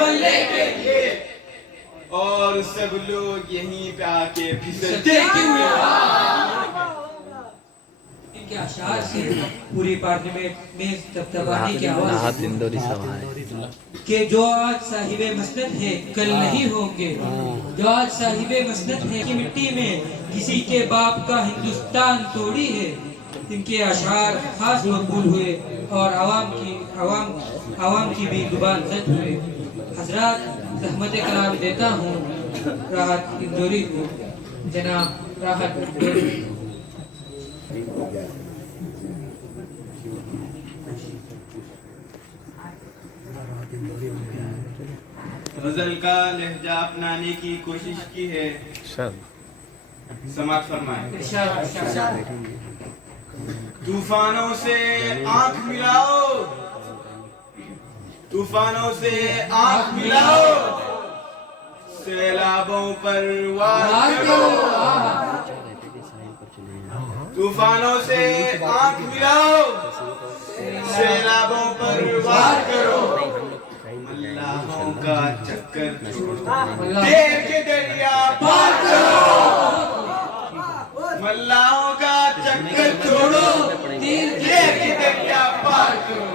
بلے کے لیے، اور سب لوگ یہیں پہ آ کے پھسلتے کیوں ان کے اشعار سے پوری پارلیمنٹ میں دبدبانے کی آواز کہ جو آج صاحب مسند ہے کل نہیں ہوں گے، جو آج صاحب مسند ہے کی مٹی میں کسی کے باپ کا ہندوستان توڑی ہے. ان کے اشعار خاص مقبول ہوئے اور عوام کی بھی زبان زد ہوئے. حضرات رحمت کلام دیتا ہوں راحت انجوری کو، جناب راحت انجوری. غزل کا لہجہ اپنانے کی کوشش کی ہے، سماعت فرمائیں. طوفانوں سے آنکھ ملاؤ، طوفانوں سے آنکھ ملاؤ، سیلابوں پر وار کرو. طوفانوں سے آنکھ ملاؤ، سیلابوں پر وار کرو. ملاحوں کا چکر چھوڑو، تیر کے دریا پار کرو. ملاحوں کا چکر چھوڑو، تیر کے دریا پار کرو.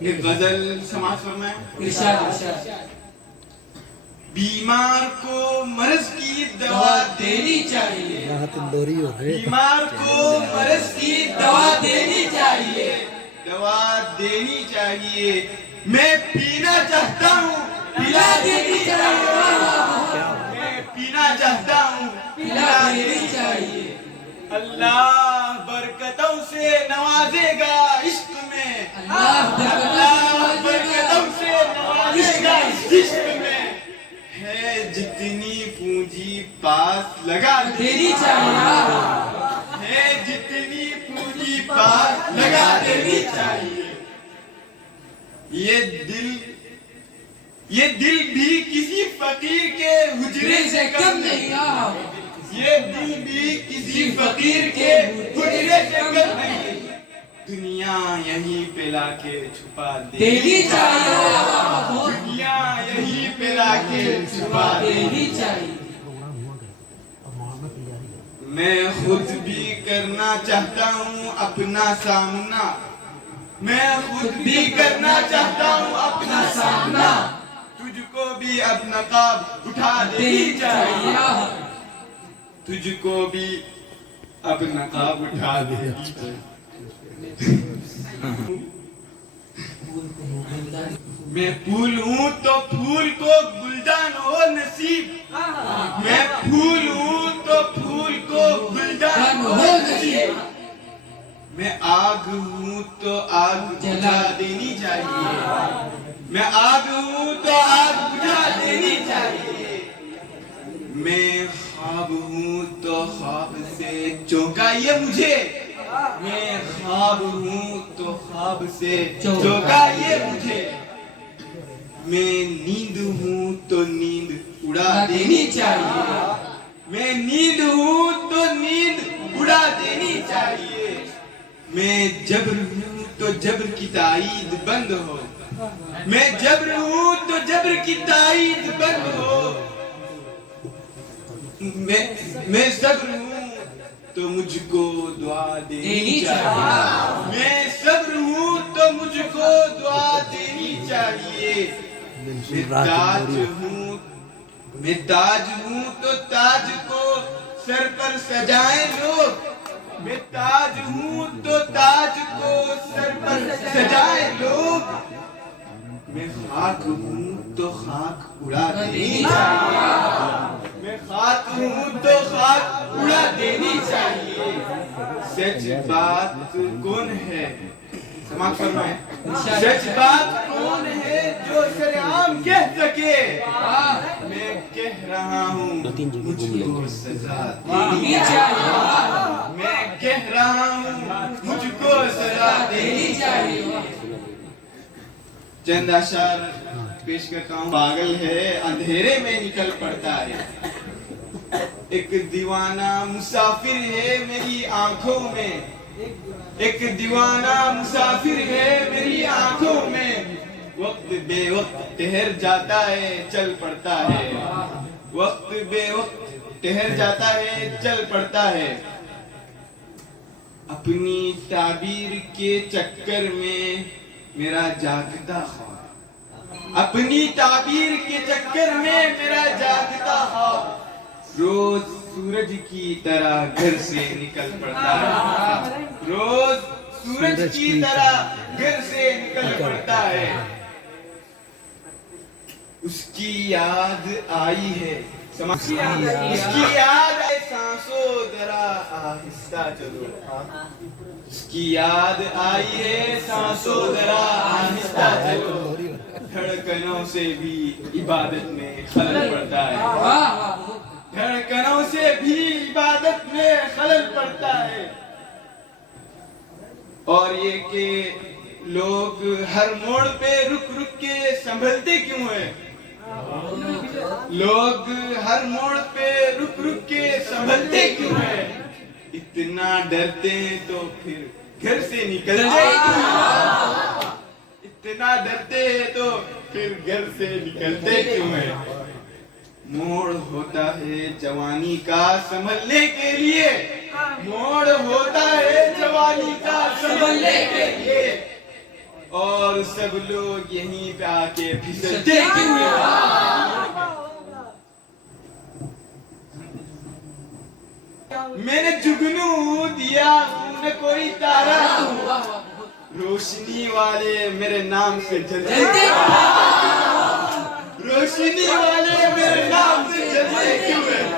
ایک غزل سماعت فرمائیں. ارشاد. بیمار کو مرض کی دوا دینی چاہیے، بیمار کو مرض کی دوا دینی چاہیے، دوا دینی چاہیے. میں پینا چاہتا ہوں، پلا دینی چاہیے. میں پینا چاہتا ہوں، پلا دینی چاہیے. اللہ برکتوں سے نوازے گا عشق میں، اللہ برکتوں سے نوازے گا عشق میں. ہے جتنی پونجی پاس لگا دینی چاہیے، ہے جتنی پونجی پاس لگا دینی چاہیے. یہ دل بھی کسی فقیر کے حجرے سے کم نہیں، یہ دل بھی کسی فقیر کے حجرے سے کم نہیں. دنیا یہیں پہ لا کے چھپا دینی چاہیے، دنیا یہیں پہ لا کے چھپا دینی چاہیے. میں خود بھی کرنا چاہتا ہوں اپنا سامنا، میں خود بھی کرنا چاہتا ہوں اپنا سامنا. تجھ کو بھی اب نقاب اٹھا دینی چاہیے، تجھ کو بھی اب نقاب اٹھا دینی چاہیے. میں پھول ہوں تو پھول کو گلدان ہو نصیب، میں پھول ہوں تو پھول کو گلدان ہو نصیب. میں آگ ہوں تو آگ بجھا دینی چاہیے، میں آگ ہوں تو آگ بجھا دینی چاہیے. میں خواب ہوں تو خواب سے چونکائیے مجھے، میں خواب ہوں تو خواب سے چونکائیے مجھے. میں نیند ہوں تو نیند اڑا دینی چاہیے، میں نیند ہوں تو نیند اڑا دینی چاہیے. میں جبر ہوں تو جبر کی تائید بند ہو، میں جبر ہوں تو جبر کی تائید بند ہو. میں صبر ہوں تو مجھ کو دعا دینی چاہیے، میں صبر ہوں تو مجھ کو دعا دینی چاہیے. میں تاج ہوں، میں تاج ہوں تو تاج کو سر پر سجائیں لوگ، میں تاج ہوں تو تاج کو سر پر سجائے لوگ. میں خاک ہوں تو خاک اڑا دینی چاہیے، میں خاک ہوں تو خاک اڑا دینی چاہیے. سچ بات کون ہے، سماعت فرمائیں. سچ بات کون ہے جو سرعام کہہ سکے، میں کہہ رہا ہوں مجھ کو سزا دینی چاہیے، میں کہہ رہا ہوں مجھ کو سزا دینی چاہیے. چند اشعار پیش کرتا ہوں. پاگل ہے اندھیرے میں نکل پڑتا ہے، ایک دیوانہ مسافر ہے میری آنکھوں میں، ایک دیوانہ مسافر ہے میری آنکھوں میں. وقت بے وقت ٹھہر جاتا ہے چل پڑتا ہے وقت بے وقت ٹھہر جاتا ہے چل پڑتا ہے اپنی تعبیر کے چکر میں میرا جاگتا خواب اپنی تعبیر کے چکر میں میرا جاگتا خواب روز سورج کی طرح گھر سے نکل پڑتا ہے روز سورج کی طرح گھر سے نکل پڑتا ہے اس کی یاد آئی ہے اس کی یاد آئے سانسوں ذرا آہستہ چلو اس کی یاد آئی ہے سانسوں ذرا آہستہ چلو دھڑکنوں سے بھی عبادت میں خلل پڑتا ہے دھڑکنوں سے بھی عبادت میں خلل پڑتا ہے اور یہ کہ لوگ ہر موڑ پہ رک رک کے سنبھلتے کیوں ہیں لوگ ہر موڑ پہ رک رک کے سنبھلتے کیوں ہیں اتنا ڈرتے ہیں تو پھر گھر سے نکلتے کیوں ہیں اتنا ڈرتے ہیں تو پھر گھر سے نکلتے کیوں ہیں موڑ ہوتا ہے جوانی کا سنبھلنے کے لیے موڑ ہوتا ہے جوانی کا سنبھلنے کے لیے اور سب لوگ یہیں پہ آ کے پھسلتے کیوں ہیں میں نے جگنو دیا نہ کوئی تارا روشنی والے میرے نام سے جلتے روشنی والے میرے نام سے جلتے کیوں ہیں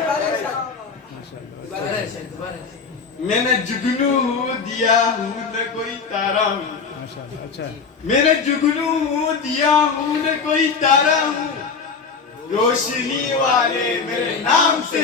میں نے جگنو دیا ہوں نہ کوئی تارا ہوں میں نے جگنو دیا ہوں نہ کوئی تارا ہوں روشنی والے میرے نام سے